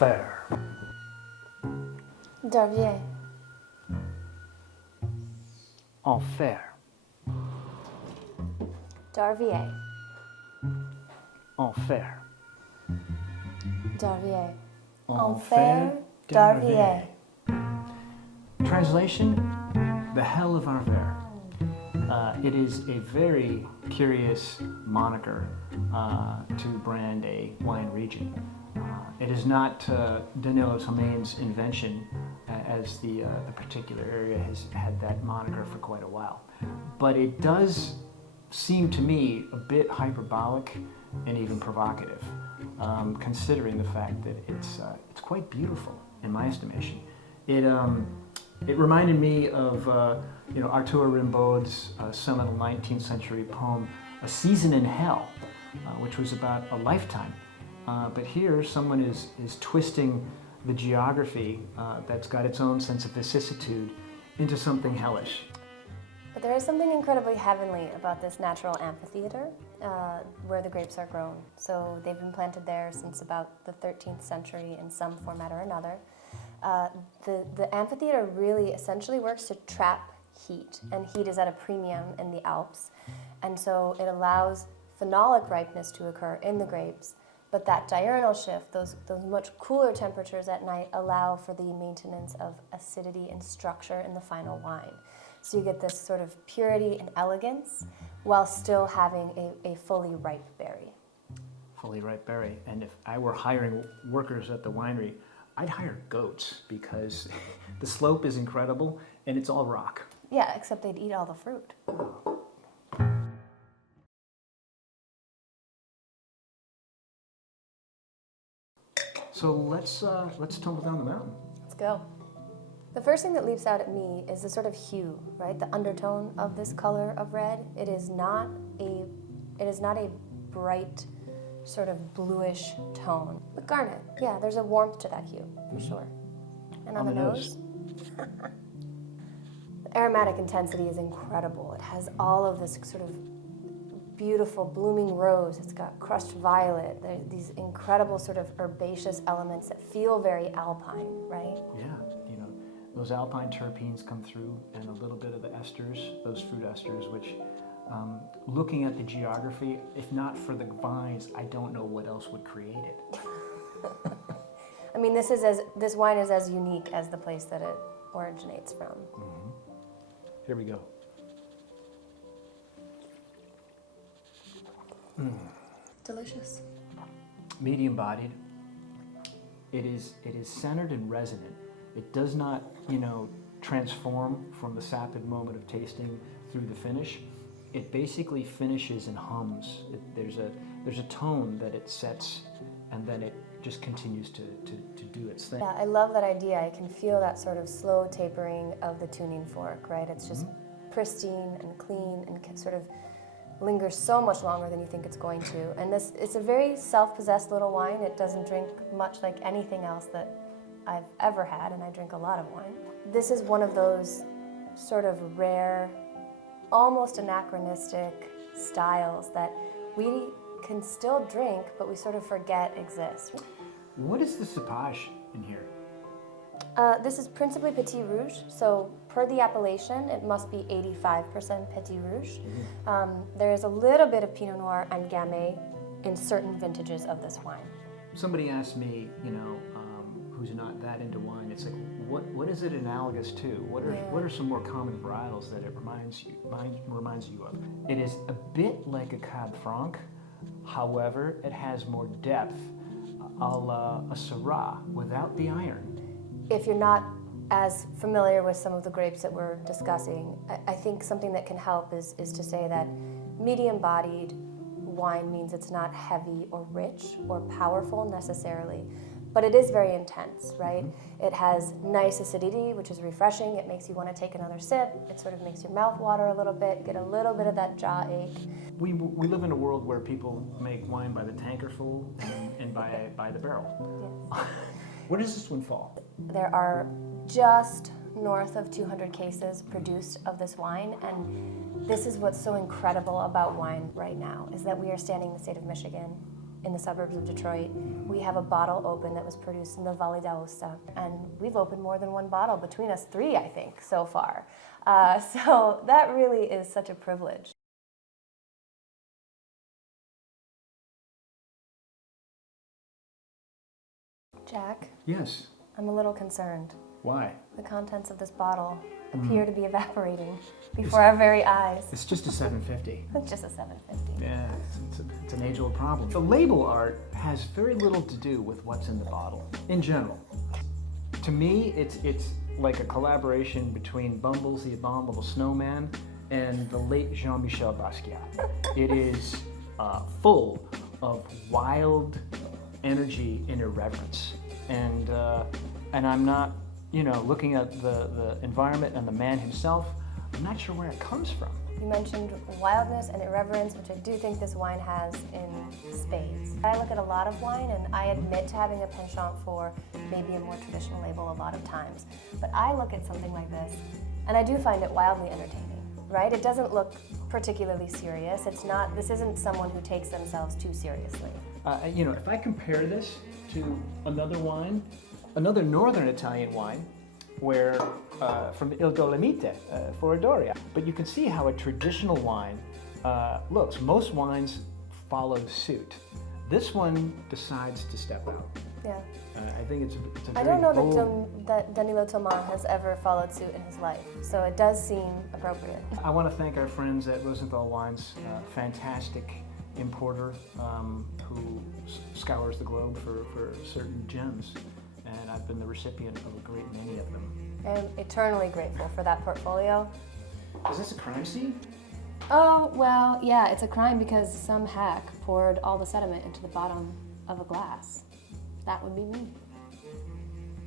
Enfer. Darvier. Enfer. Darvier. Enfer. Darvier. Enfer. Darvier. Translation: the hell of Enfer. It is a very curious moniker to brand a wine region. It is not Danilo Thomain's invention, as the particular area has had that moniker for quite a while. But it does seem to me a bit hyperbolic and even provocative, considering the fact that it's quite beautiful in my estimation. It reminded me of Arthur Rimbaud's seminal 19th century poem, A Season in Hell, which was about a lifetime. But here someone is twisting the geography that's got its own sense of vicissitude into something hellish. But there is something incredibly heavenly about this natural amphitheater where the grapes are grown. So they've been planted there since about the 13th century in some format or another. The amphitheater really essentially works to trap heat, and heat is at a premium in the Alps. And so it allows phenolic ripeness to occur in the grapes, but that diurnal shift, those much cooler temperatures at night, allow for the maintenance of acidity and structure in the final wine. So you get this sort of purity and elegance while still having a fully ripe berry. Fully ripe berry. And if I were hiring workers at the winery, I'd hire goats because the slope is incredible and it's all rock. Yeah, except they'd eat all the fruit. So let's tumble down the mountain. Let's go. The first thing that leaps out at me is the sort of hue, right? The undertone of this color of red. It is not a bright, sort of bluish tone. But garnet, yeah, there's a warmth to that hue, for sure. And on the nose? The aromatic intensity is incredible. It has all of this sort of beautiful blooming rose. It's got crushed violet. There's these incredible sort of herbaceous elements that feel very alpine, right? Yeah, those alpine terpenes come through, and a little bit of the esters, those fruit esters, which, looking at the geography, if not for the vines, I don't know what else would create it. I mean, this wine is as unique as the place that it originates from. Mm-hmm. Here we go. Delicious. Medium bodied. It is centered and resonant. It does not, transform from the sapid moment of tasting through the finish. It basically finishes and hums. There's a tone that it sets, and then it just continues to do its thing. Yeah, I love that idea. I can feel that sort of slow tapering of the tuning fork, right? It's just pristine and clean and sort of lingers so much longer than you think it's going to. And it's a very self-possessed little wine. It doesn't drink much like anything else that I've ever had, and I drink a lot of wine. This is one of those sort of rare, almost anachronistic styles that we can still drink, but we sort of forget exist. What is the cepage in here? This is principally Petit Rouge, so per the appellation, it must be 85% Petit Rouge. There is a little bit of Pinot Noir and Gamay in certain vintages of this wine. Somebody asked me, who's not that into wine, it's like, what is it analogous to? What are some more common varietals that it reminds you of? It is a bit like a Cab Franc, however, it has more depth, a la a Syrah without the iron. If you're not as familiar with some of the grapes that we're discussing, I think something that can help is to say that medium-bodied wine means it's not heavy or rich or powerful necessarily, but it is very intense, right? It has nice acidity, which is refreshing. It makes you want to take another sip. It sort of makes your mouth water a little bit, get a little bit of that jaw ache. We live in a world where people make wine by the tankerful and by the barrel. Yes. Where does this one fall? There are just north of 200 cases produced of this wine, and this is what's so incredible about wine right now, is that we are standing in the state of Michigan, in the suburbs of Detroit. We have a bottle open that was produced in the Vallee d'Aosta, and we've opened more than one bottle, between us 3, I think, so far. So that really is such a privilege. Jack, Yes. I'm a little concerned. Why? The contents of this bottle appear to be evaporating before our very eyes. It's just a 750. It's just a 750. Yeah, it's an age-old problem. The label art has very little to do with what's in the bottle, in general. To me, it's like a collaboration between Bumbles the Abominable Snowman and the late Jean-Michel Basquiat. It is full of wild energy and irreverence. And I'm not, looking at the environment and the man himself, I'm not sure where it comes from. You mentioned wildness and irreverence, which I do think this wine has in spades. I look at a lot of wine and I admit to having a penchant for maybe a more traditional label a lot of times. But I look at something like this and I do find it wildly entertaining, right? It doesn't look particularly serious. This isn't someone who takes themselves too seriously. If I compare this to another wine, another northern Italian wine, where from Il Dolomite, Foridoria. But you can see how a traditional wine looks. Most wines follow suit. This one decides to step out. Yeah. I think it's a very I don't know bold... that Danilo Thomain has ever followed suit in his life, so it does seem appropriate. I want to thank our friends at Rosenthal Wines, fantastic importer who scours the globe for certain gems. And I've been the recipient of a great many of them. I'm eternally grateful for that portfolio. Is this a crime scene? Oh, well, yeah, it's a crime because some hack poured all the sediment into the bottom of a glass. That would be me.